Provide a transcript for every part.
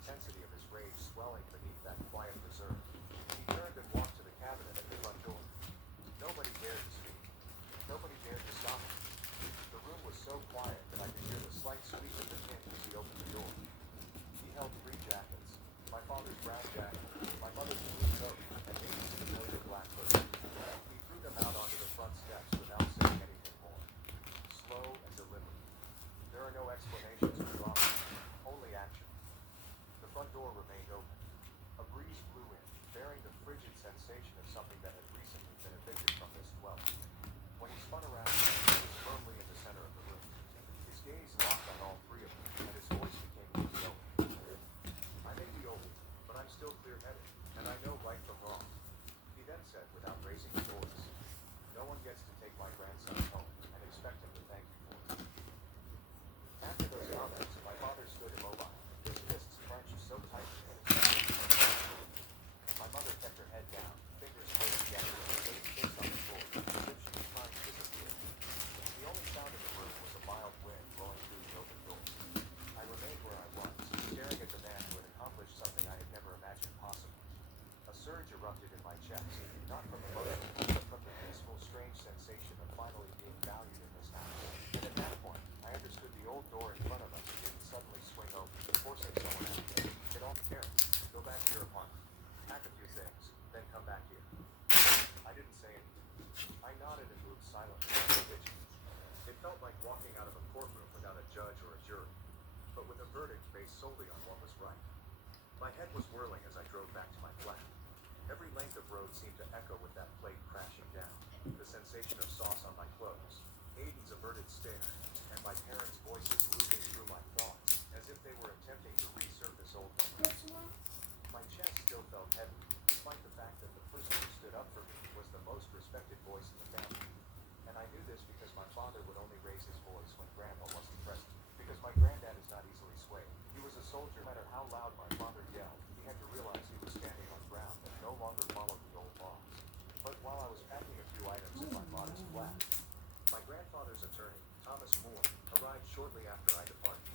intensity of his rage swelling beneath that quiet reserve. He turned and walked to the cabinet at the front door. Nobody dared to speak. Nobody dared to stop him. The room was so quiet that I could hear the slight squeak of the hinge as he opened the door. He held three jackets: my father's brown jacket, my mother's blue coat, and Amy's familiar black hood. He threw them out onto the front steps without saying anything more. Slow and deliberate. There are no explanations or drama, only action. The front door remained open. A breeze blew in, bearing the frigid sensation of something that had recently been evicted from this dwelling. When he spun around, he was firmly in the center of the room. His gaze locked on all three of them, and his voice became easygoing. I may be old, but I'm still clear-headed, and I know right from wrong. He then said, without raising his voice, "No one gets to take my grandson home and expect him to thank you for it." After those comments, my father stood immobile, his fists clenched so tightly that his fingers went down. My mother kept her head down, fingers closed together, and laid fixed on the floor, as if she was trying to disappear. The only sound in the room was a mild wind blowing through the open door. I remained where I was, staring at the man who had accomplished something I had never imagined possible. A surge erupted in my chest, not from emotion, but from the peaceful, strange sensation of finally being valued in this house. And at that point, I understood the old door in front of us didn't suddenly swing open, forcing someone out. Get off the carrots, go back to your apartment, pack a few things, then come back here. I didn't say anything. I nodded and moved silently into the kitchen. It felt like walking out of a courtroom without a judge or a jury, but with a verdict based solely on what was right. My head was whirling as I drove back to my flat. Every length of road seemed to echo with that plate crashing down, the sensation of sauce on my clothes, Aiden's averted stare, and my parents' voices looping through my thoughts, as if they were attempting to resurface old memories. My chest still felt heavy, despite the fact that the person who stood up for me was the most respected voice in the family. And I knew this because my father would only raise his voice when Grandpa wasn't present. Because my granddad is not easily swayed. He was a soldier. No matter how loud my father yelled, he had to realize he was standing on ground that no longer followed the old laws. But while I was packing a few items in my modest flat, my grandfather's attorney, Thomas Moore, arrived shortly after I departed.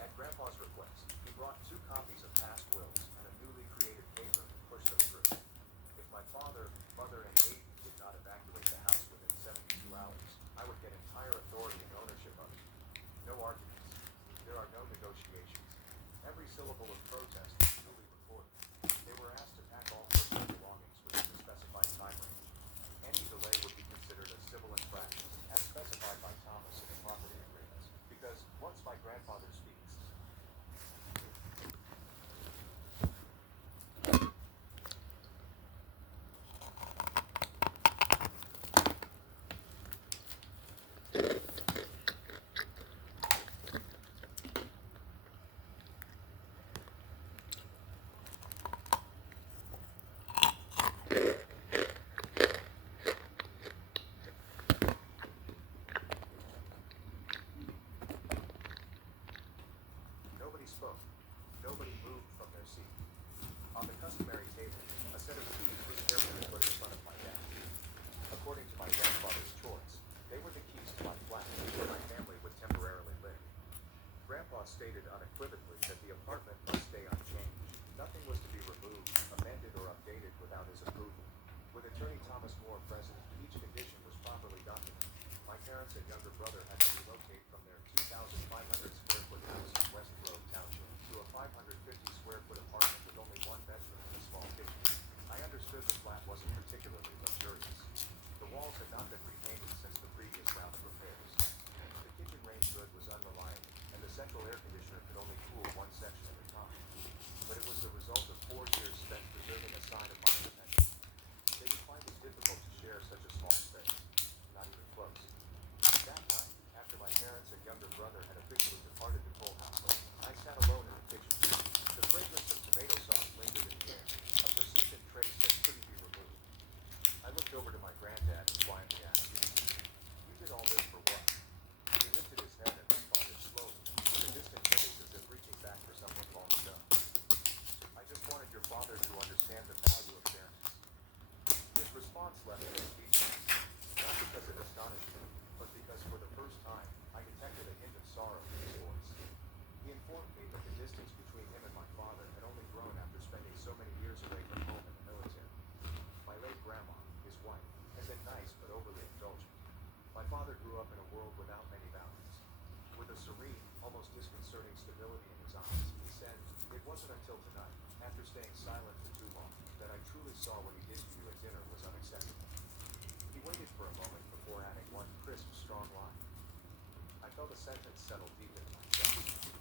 At Grandpa's request, he brought 2 copies of past wills and a newly created paper and pushed them through. If my father, mother, and Aiden did not evacuate the house within 72 hours, I would get entire authority and ownership of it. No arguments. There are no negotiations. Every syllable of protest was duly recorded. They were asked to pack all personal belongings within the specified time range. Any delay would be considered a civil infraction, as specified by Thomas in the property agreements. Because once my grandfather speaks, nobody spoke. Nobody moved from their seat. On the customary table, a set of keys was carefully put in front of my desk. According to my grandfather's choice, they were the keys to my flat, where my family would temporarily live. Grandpa stated unequivocally that the apartment must stay unchanged. Nothing was to be removed, amended, or updated without his approval. With attorney Thomas Moore present, each condition was properly documented. My parents and younger brother had to relocate from their 2,500 square foot house in West Grove Township to a 550 square foot apartment with only 1 bedroom and a small kitchen. I understood the flat wasn't particularly luxurious. The walls had not been repainted since the previous round of repairs. The kitchen range hood was unreliable, and the central air conditioner could only cool one section at a time. But it was the result of 4 years spent preserving a sign of my independence. They would find it difficult to share such a small space. Not even close. That night, after my parents and younger brother had officially departed the Cole household, I sat alone in the kitchen. The fragrance of tomato sauce lingered in the air, a persistent trace that couldn't be removed. I looked over to my granddad and quietly asked, "You did all this for what?" He lifted his head and responded slowly, with a distant gaze as if reaching back for something staying silent for too long, that I truly saw what he did to you at dinner was unacceptable. He waited for a moment before adding one crisp, strong line. I felt a sentence settle deep into my chest.